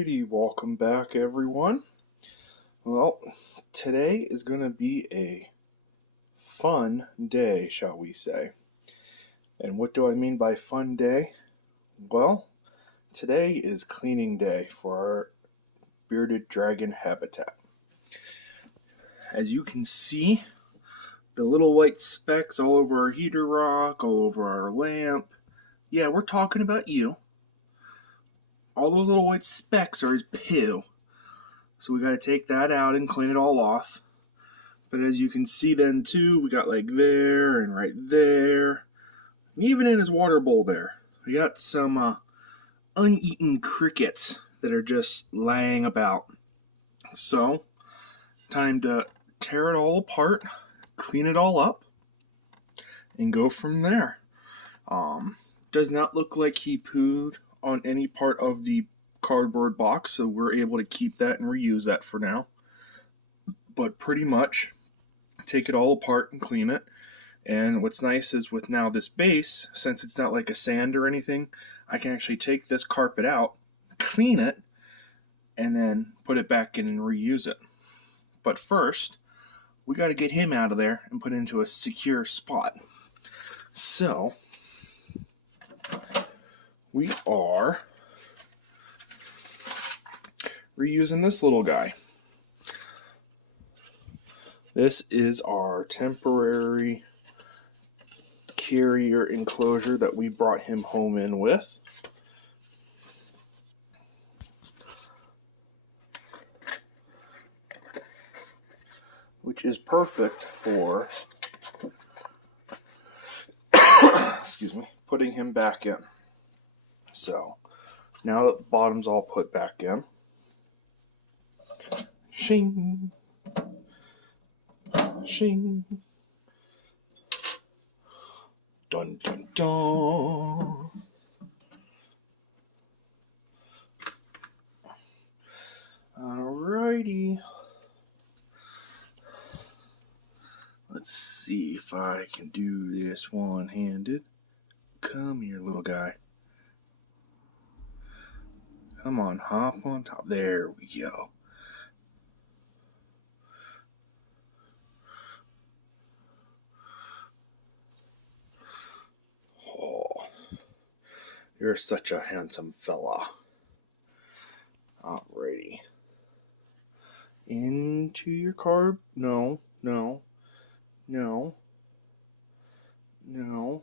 Alrighty, welcome back everyone. Well, today is going to be a fun day, shall we say. And what do I mean by fun day? Well, today is cleaning day for our bearded dragon habitat. As you can see, the little white specks all over our heater rock, all over our lamp. Yeah, we're talking about you. All those little white specks are his poo. So we got to take that out and clean it all off. But as you can see then too, we got like there and right there. And even in his water bowl there, we got some uneaten crickets that are just laying about. So, time to tear it all apart, clean it all up, and go from there. Does not look like he pooed on any part of the cardboard box, so we're able to keep that and reuse that for now. But pretty much, take it all apart and clean it. And what's nice is with now this base, since it's not like a sand or anything, I can actually take this carpet out, clean it, and then put it back in and reuse it. But first, we got to get him out of there and put it into a secure spot. So, we are reusing this little guy. This is our temporary carrier enclosure that we brought him home in with. Which is perfect for excuse me, putting him back in. So, now that the bottom's all put back in, shing, shing, dun dun dun. Alrighty. Let's see if I can do this one-handed. Come here, little guy. Come on, hop on top. There we go. Oh, you're such a handsome fella. Alrighty. Into your car. No, no, no, no,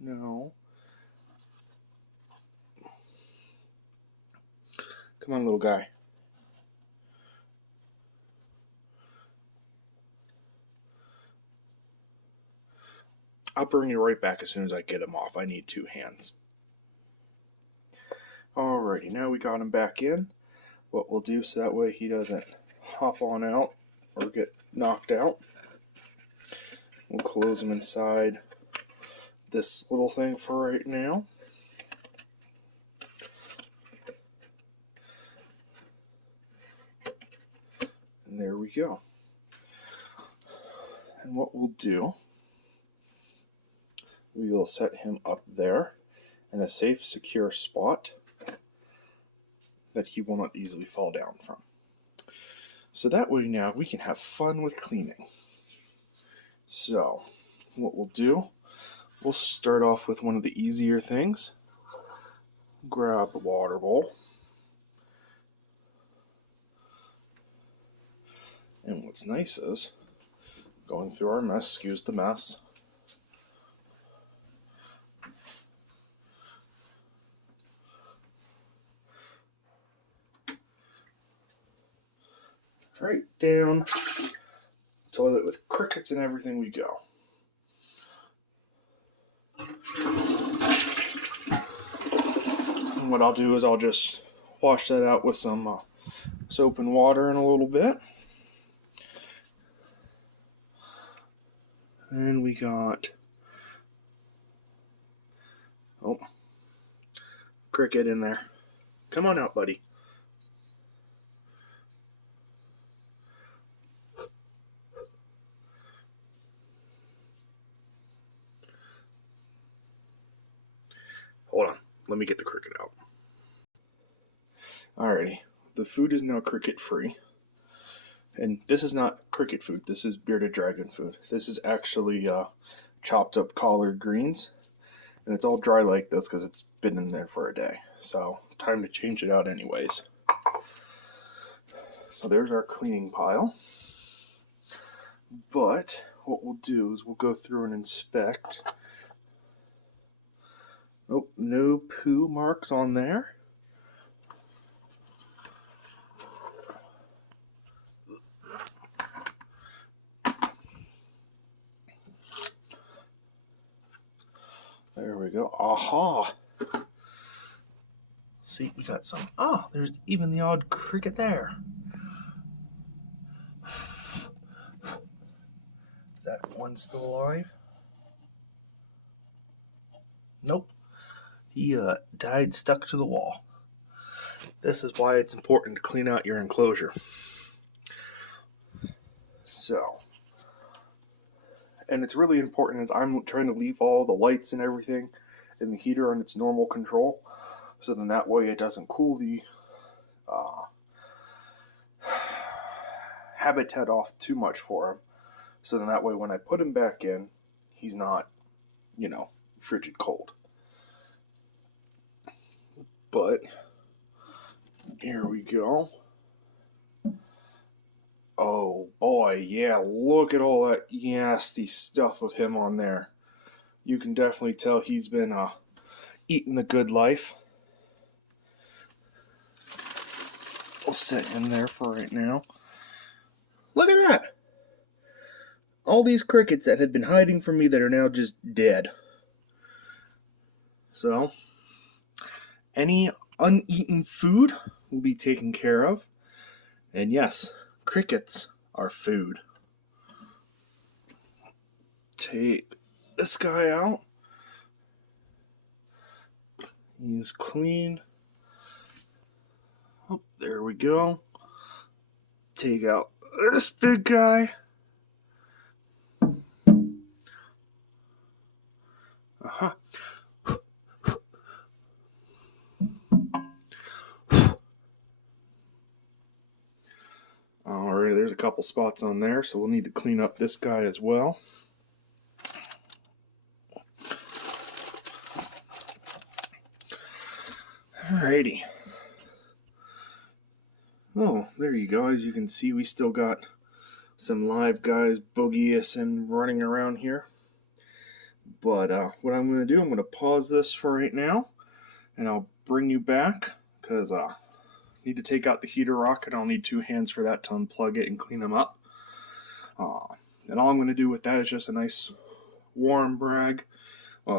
no. Come on, little guy. I'll bring you right back as soon as I get him off. I need 2 hands. Alrighty, now we got him back in. What we'll do so that way he doesn't hop on out or get knocked out. We'll close him inside this little thing for right now. And there we go. And what we'll do, we will set him up there in a safe, secure spot that he will not easily fall down from. So that way now we can have fun with cleaning. So what we'll do, we'll start off with one of the easier things. Grab the water bowl. And what's nice is, going through our mess, excuse the mess, right down toilet with crickets and everything we go. And what I'll do is I'll just wash that out with some soap and water in a little bit. And we got, oh, cricket in there. Come on out, buddy. Hold on, let me get the cricket out. Alrighty, the food is now cricket free. And this is not cricket food, this is bearded dragon food. This is actually chopped up collard greens. And it's all dry like this because it's been in there for a day. So, time to change it out anyways. So there's our cleaning pile. But what we'll do is we'll go through and inspect. Nope, no poo marks on there. There we go. Aha! See, we got some. Oh, there's even the odd cricket there. Is that one still alive? Nope. He died stuck to the wall. This is why it's important to clean out your enclosure. So, and it's really important as I'm trying to leave all the lights and everything in the heater on its normal control, so then that way it doesn't cool the habitat off too much for him. So then that way when I put him back in, he's not, frigid cold. But here we go. Oh boy, yeah, look at all that nasty stuff of him on there. You can definitely tell he's been eating the good life. We'll set him there for right now. Look at that! All these crickets that had been hiding from me that are now just dead. So, any uneaten food will be taken care of. And yes, crickets are food. Take this guy out. He's clean. Oh, there we go. Take out this big guy. Uh-huh. Alright, there's a couple spots on there, so we'll need to clean up this guy as well. Alrighty. Oh, there you go. As you can see, we still got some live guys boogieing and running around here. But what I'm going to do, I'm going to pause this for right now, and I'll bring you back, because I need to take out the heater rock, and I'll need 2 hands for that to unplug it and clean them up. And all I'm going to do with that is just a nice warm rag,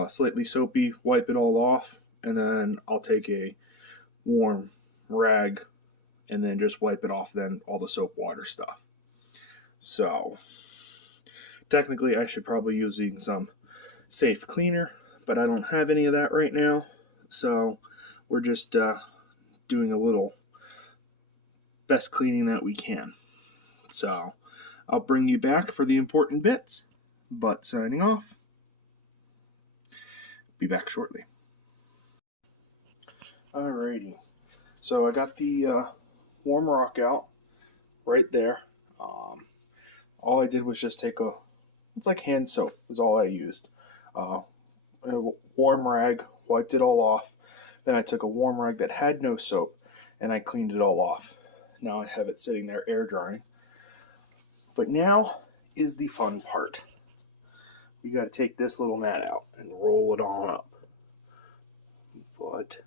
slightly soapy, wipe it all off, and then I'll take a warm rag and then just wipe it off then all the soap water stuff. So technically I should probably using some safe cleaner, but I don't have any of that right now, so we're just doing a little best cleaning that we can. So I'll bring you back for the important bits, but signing off. Be back shortly. Alrighty, so I got the warm rock out right there. All I did was just take it's like hand soap is all I used. A warm rag, wiped it all off. Then I took a warm rag that had no soap and I cleaned it all off. Now I have it sitting there air drying. But now is the fun part. We got to take this little mat out and roll it on up. But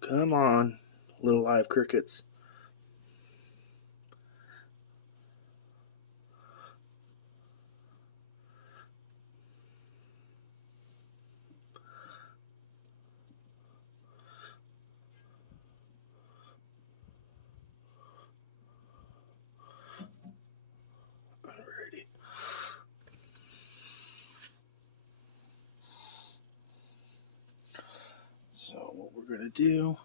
come on, little live crickets. Alrighty. going to do.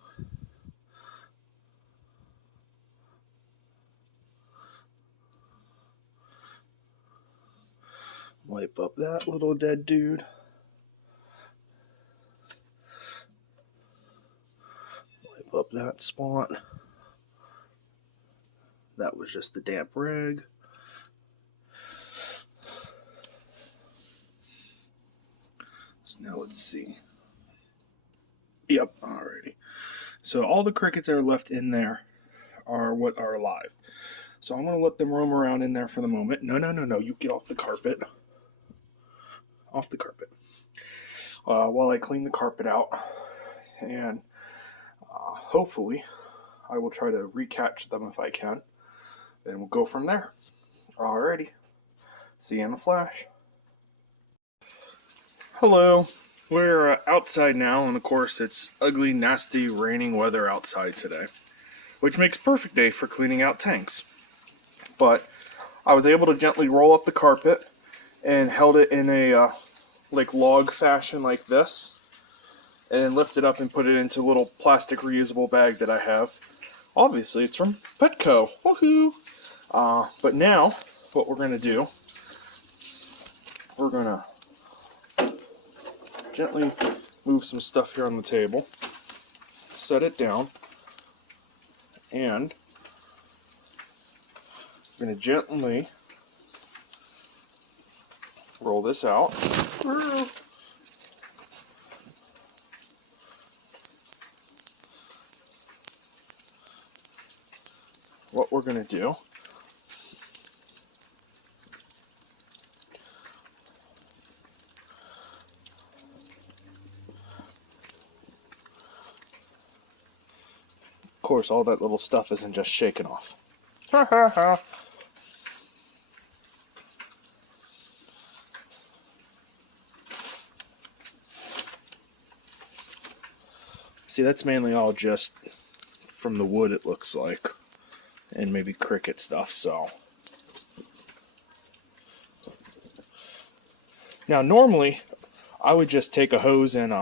Wipe up that little dead dude. Wipe up that spot. That was just the damp rag. So now let's see. Yep, alrighty. So all the crickets that are left in there are what are alive. So I'm going to let them roam around in there for the moment. No, you get off the carpet. Off the carpet. While I clean the carpet out. And hopefully I will try to recatch them if I can. And we'll go from there. Alrighty. See you in a flash. Hello. We're outside now, and of course it's ugly, nasty, raining weather outside today, which makes perfect day for cleaning out tanks. But I was able to gently roll up the carpet and held it in a like log fashion like this, and then lift it up and put it into a little plastic reusable bag that I have. Obviously it's from Petco. Woohoo! But now what we're going to do, we're going to gently move some stuff here on the table, set it down, and I'm going to gently roll this out. What we're going to do, of course, all that little stuff isn't just shaken off. Ha ha ha. See, that's mainly all just from the wood, it looks like, and maybe cricket stuff, so. Now, normally, I would just take a hose and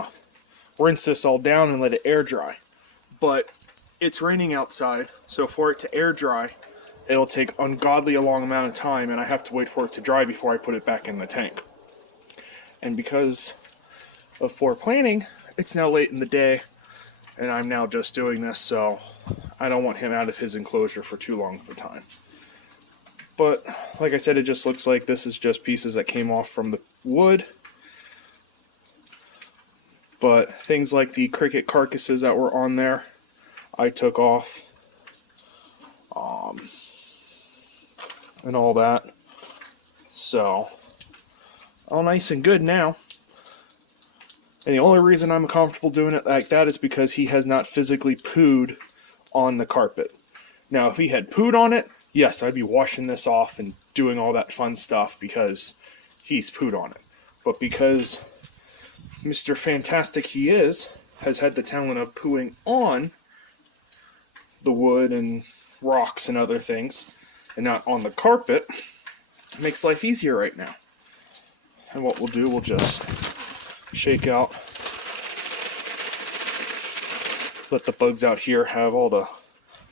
rinse this all down and let it air dry. But it's raining outside, so for it to air dry, it'll take ungodly a long amount of time, and I have to wait for it to dry before I put it back in the tank. And because of poor planning, it's now late in the day, and I'm now just doing this, so I don't want him out of his enclosure for too long of a time. But, like I said, it just looks like this is just pieces that came off from the wood. But things like the cricket carcasses that were on there, I took off. And all that. So, all nice and good now. And the only reason I'm comfortable doing it like that is because he has not physically pooed on the carpet. Now, if he had pooed on it, yes, I'd be washing this off and doing all that fun stuff because he's pooed on it. But because Mr. Fantastic he is, has had the talent of pooing on the wood and rocks and other things, and not on the carpet, it makes life easier right now. And what we'll do, we'll just shake out, let the bugs out here have all the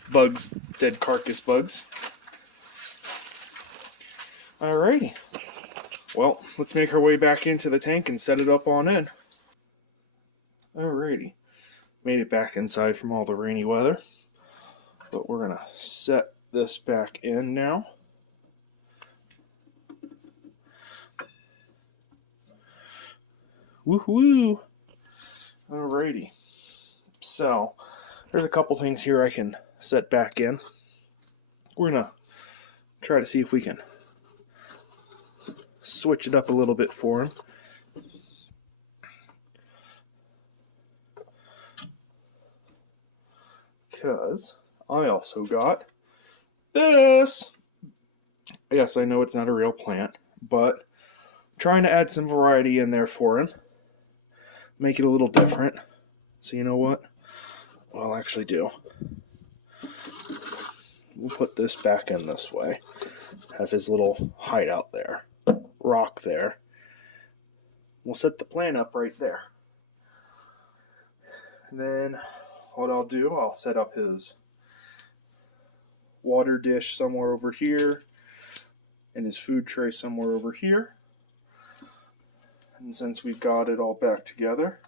bugs, dead carcass bugs. Alrighty. Well, let's make our way back into the tank and set it up on in. Alrighty. Made it back inside from all the rainy weather. But we're going to set this back in now. Woohoo! Alrighty. So, there's a couple things here I can set back in. We're going to try to see if we can switch it up a little bit for him. Because I also got this. Yes, I know it's not a real plant, but I'm trying to add some variety in there for him. Make it a little different. So you know what? What I'll actually do, we'll put this back in this way. Have his little hideout there. Rock there. We'll set the plant up right there. And then what I'll do, I'll set up his water dish somewhere over here and his food tray somewhere over here. And since we've got it all back together,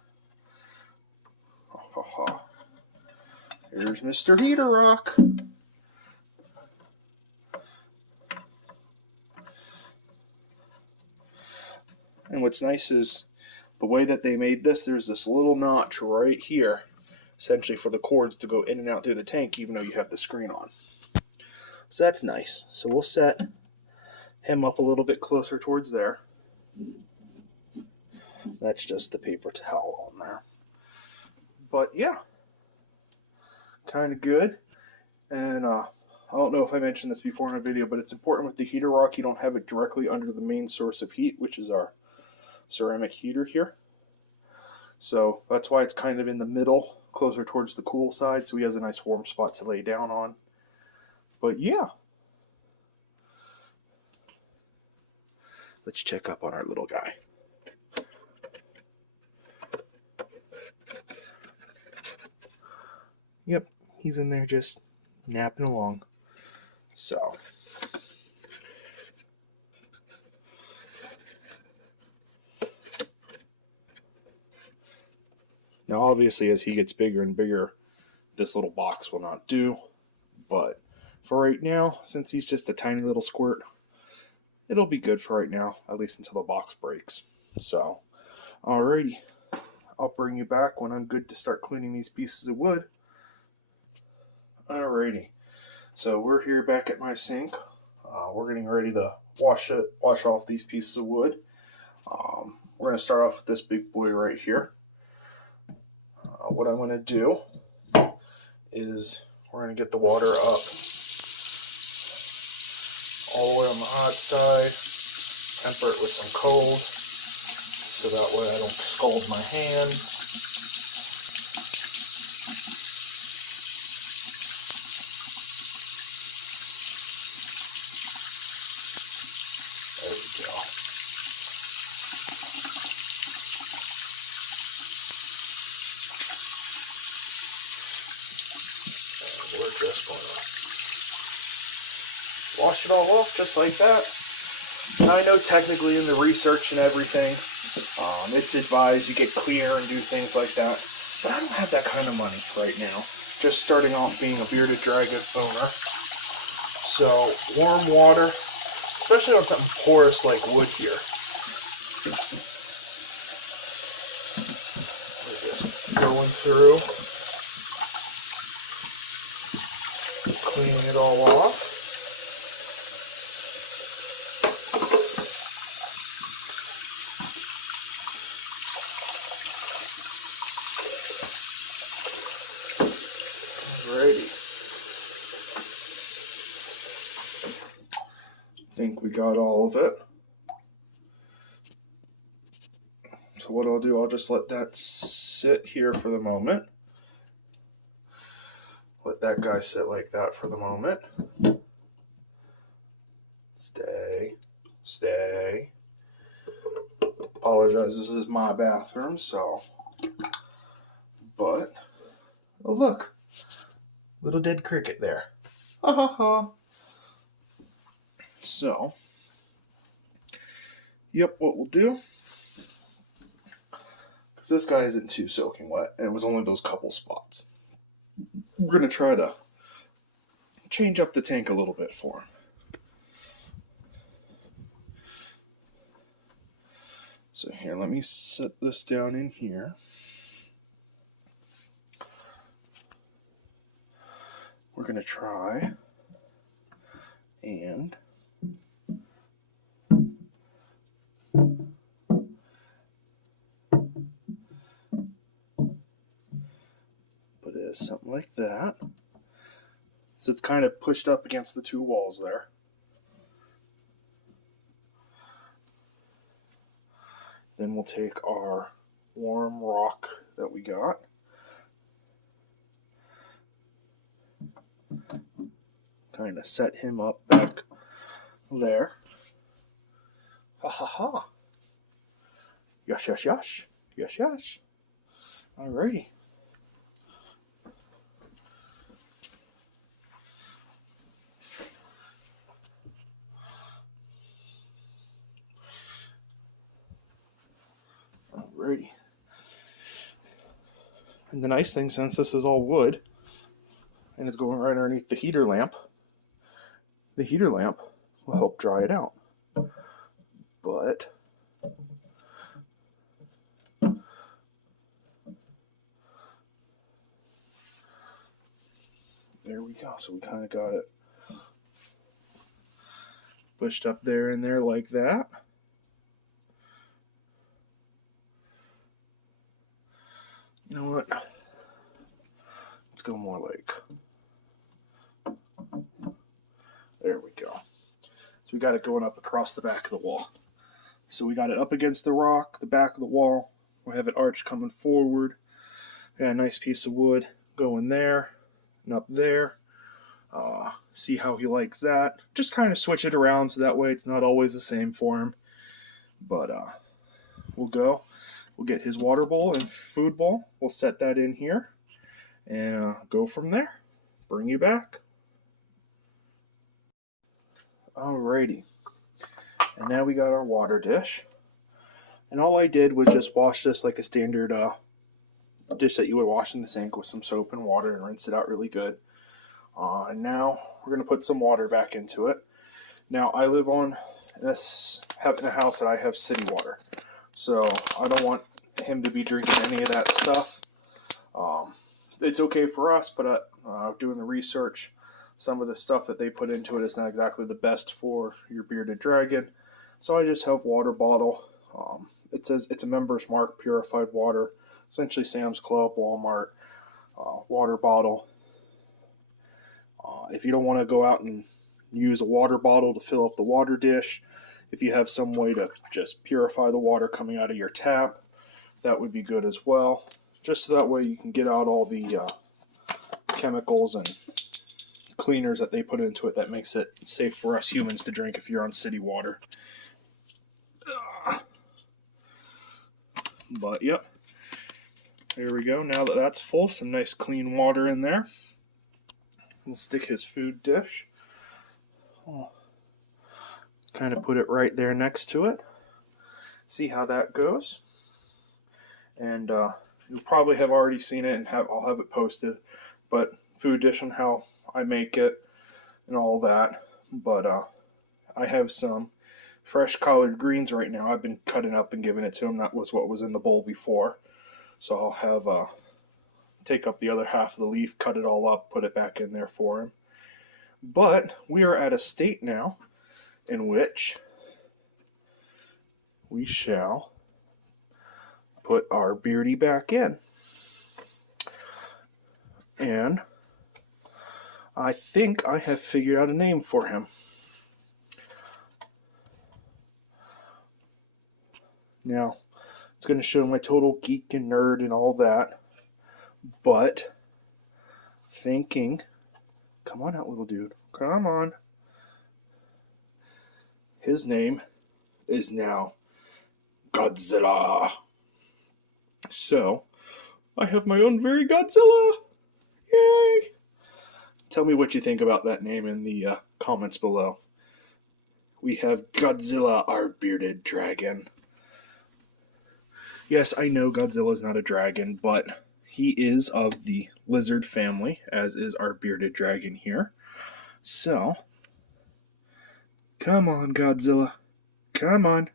here's Mr. Heater Rock. And what's nice is the way that they made this, there's this little notch right here, essentially for the cords to go in and out through the tank, even though you have the screen on. So that's nice. So we'll set him up a little bit closer towards there. That's just the paper towel on there. But yeah, kind of good. And I don't know if I mentioned this before in a video, but it's important with the heater rock, you don't have it directly under the main source of heat, which is our ceramic heater here. So that's why it's kind of in the middle, closer towards the cool side, so he has a nice warm spot to lay down on. But yeah, let's check up on our little guy. Yep, he's in there just napping along. So now obviously as he gets bigger and bigger, this little box will not do. But for right now, since he's just a tiny little squirt, it'll be good for right now, at least until the box breaks. So, alrighty, I'll bring you back when I'm good to start cleaning these pieces of wood. Alrighty, so we're here back at my sink. We're getting ready to wash off these pieces of wood. We're going to start off with this big boy right here. What I'm going to do is we're going to get the water up all the way on the hot side, temper it with some cold, so that way I don't scald my hands. There we go. And we're just going to wash it all off just like that. Now I know technically in the research and everything, it's advised you get clear and do things like that, but I don't have that kind of money right now. Just starting off being a bearded dragon owner. So warm water, especially on something porous like wood here. We're just going through, cleaning it all off. Alrighty. I think we got all of it. So what I'll do, I'll just let that sit here for the moment. Let that guy sit like that for the moment. Stay. Apologize, this is my bathroom, so. But, oh look, little dead cricket there. Ha ha ha. So, yep, what we'll do, because this guy isn't too soaking wet, and it was only those couple spots. We're going to try to change up the tank a little bit for him. So here, let me set this down in here. We're going to try and put it as something like that. So it's kind of pushed up against the two walls there. Then we'll take our warm rock that we got. Kind of set him up back there. Ha ha ha. Yosh, yosh, yosh. Yosh, yosh. Alrighty. Alrighty. And the nice thing, since this is all wood, and it's going right underneath the heater lamp will help dry it out. But there we go. So we kind of got it pushed up there and there like that. You know what? Let's go more like, there we go. So we got it going up across the back of the wall. So we got it up against the rock, the back of the wall. We have it arched coming forward. Got a nice piece of wood going there and up there. See how he likes that. Just kind of switch it around so that way it's not always the same for him. But we'll get his water bowl and food bowl. We'll set that in here and go from there. Bring you back. Alrighty. And now we got our water dish. And all I did was just wash this like a standard dish that you would wash in the sink with some soap and water and rinse it out really good. And now we're going to put some water back into it. Now I live in a house that I have city water. So I don't want him to be drinking any of that stuff. It's okay for us, but doing the research, some of the stuff that they put into it is not exactly the best for your bearded dragon. So I just have water bottle. It says it's a Member's Mark purified water. Essentially Sam's Club, Walmart, water bottle. If you don't want to go out and use a water bottle to fill up the water dish, if you have some way to just purify the water coming out of your tap, that would be good as well. Just so that way you can get out all the chemicals and cleaners that they put into it that makes it safe for us humans to drink if you're on city water. But yep, there we go. Now that that's full, some nice clean water in there. We'll stick his food dish. Kind of put it right there next to it. See how that goes. And you probably have already seen it, and I'll have it posted. But food dish and how I make it and all that. But I have some fresh collard greens right now. I've been cutting up and giving it to him. That was what was in the bowl before. So I'll have take up the other half of the leaf, cut it all up, put it back in there for him. But we are at a state now in which we shall put our Beardy back in. And I think I have figured out a name for him. Now, it's going to show my total geek and nerd and all that. But, thinking, come on out, little dude. Come on. His name is now Godzilla. So, I have my own very Godzilla. Yay! Tell me what you think about that name in the comments below. We have Godzilla, our bearded dragon. Yes, I know Godzilla's not a dragon, but he is of the lizard family, as is our bearded dragon here. So, come on, Godzilla. Come on.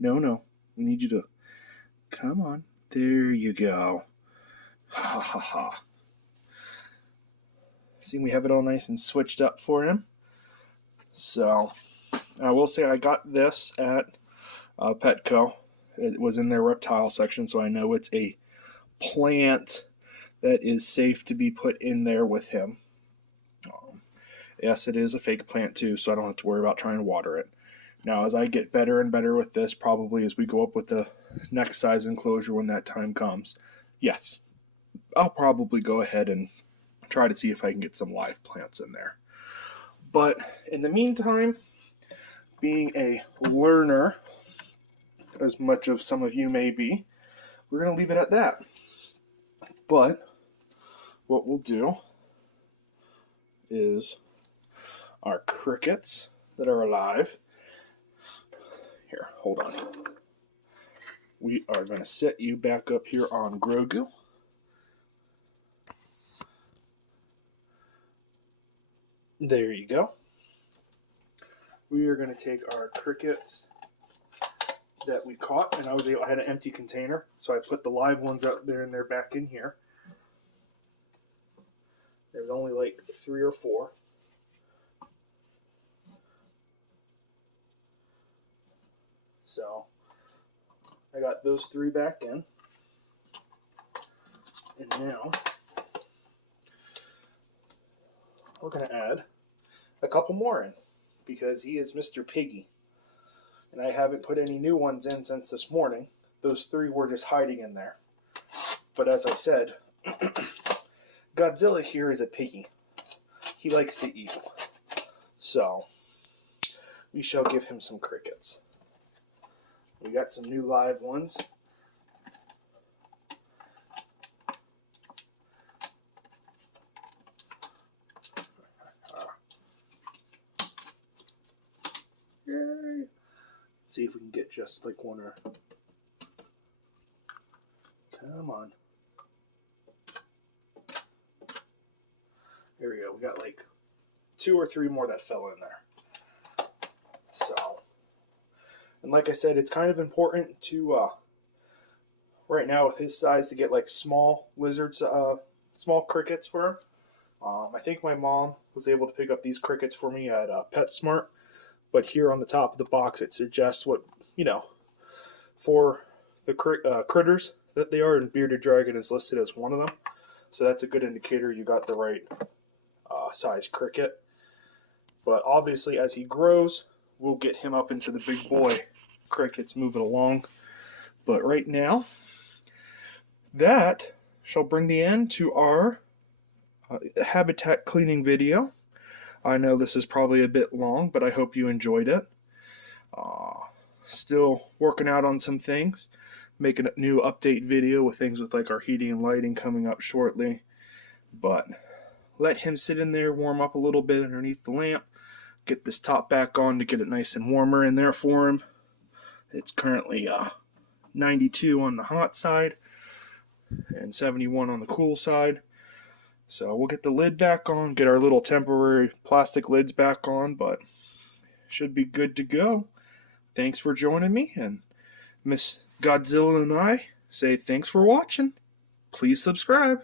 No. We need you to... Come on. There you go. Ha ha ha. See, we have it all nice and switched up for him. So, I will say I got this at Petco. It was in their reptile section, so I know it's a plant that is safe to be put in there with him. Yes, it is a fake plant too, so I don't have to worry about trying to water it. Now, as I get better and better with this, probably as we go up with the next size enclosure when that time comes, yes, I'll probably go ahead and try to see if I can get some live plants in there. But in the meantime, being a learner, as much of some of you may be, we're going to leave it at that. But what we'll do is our crickets that are alive. Here, hold on. we are going to set you back up here on Grogu. There you go. We are going to take our crickets that we caught, and I had an empty container, so I put the live ones out there and they're back in here. There's only like 3 or 4. So I got those 3 back in. And now we're going to add a couple more in because he is Mr. Piggy. And I haven't put any new ones in since this morning. Those 3 were just hiding in there. But as I said, Godzilla here is a piggy. He likes to eat. So we shall give him some crickets. We got some new live ones. Yay! See if we can get just like one or... Come on. There we go. We got like 2 or 3 more that fell in there. So, and like I said, it's kind of important to, right now with his size, to get like small lizards, small crickets for him. I think my mom was able to pick up these crickets for me at PetSmart. But here on the top of the box, it suggests what, for the critters that they are, and bearded dragon is listed as one of them. So that's a good indicator you got the right size cricket. But obviously, as he grows, we'll get him up into the big boy crickets moving along. But right now, that shall bring the end to our habitat cleaning video. I know this is probably a bit long, but I hope you enjoyed it. Still working out on some things. Making a new update video with things with like our heating and lighting coming up shortly. But let him sit in there, warm up a little bit underneath the lamp. Get this top back on to get it nice and warmer in there for him. It's currently 92 on the hot side and 71 on the cool side. So we'll get the lid back on, get our little temporary plastic lids back on, but should be good to go. Thanks for joining me, and Miss Godzilla and I say thanks for watching. Please subscribe.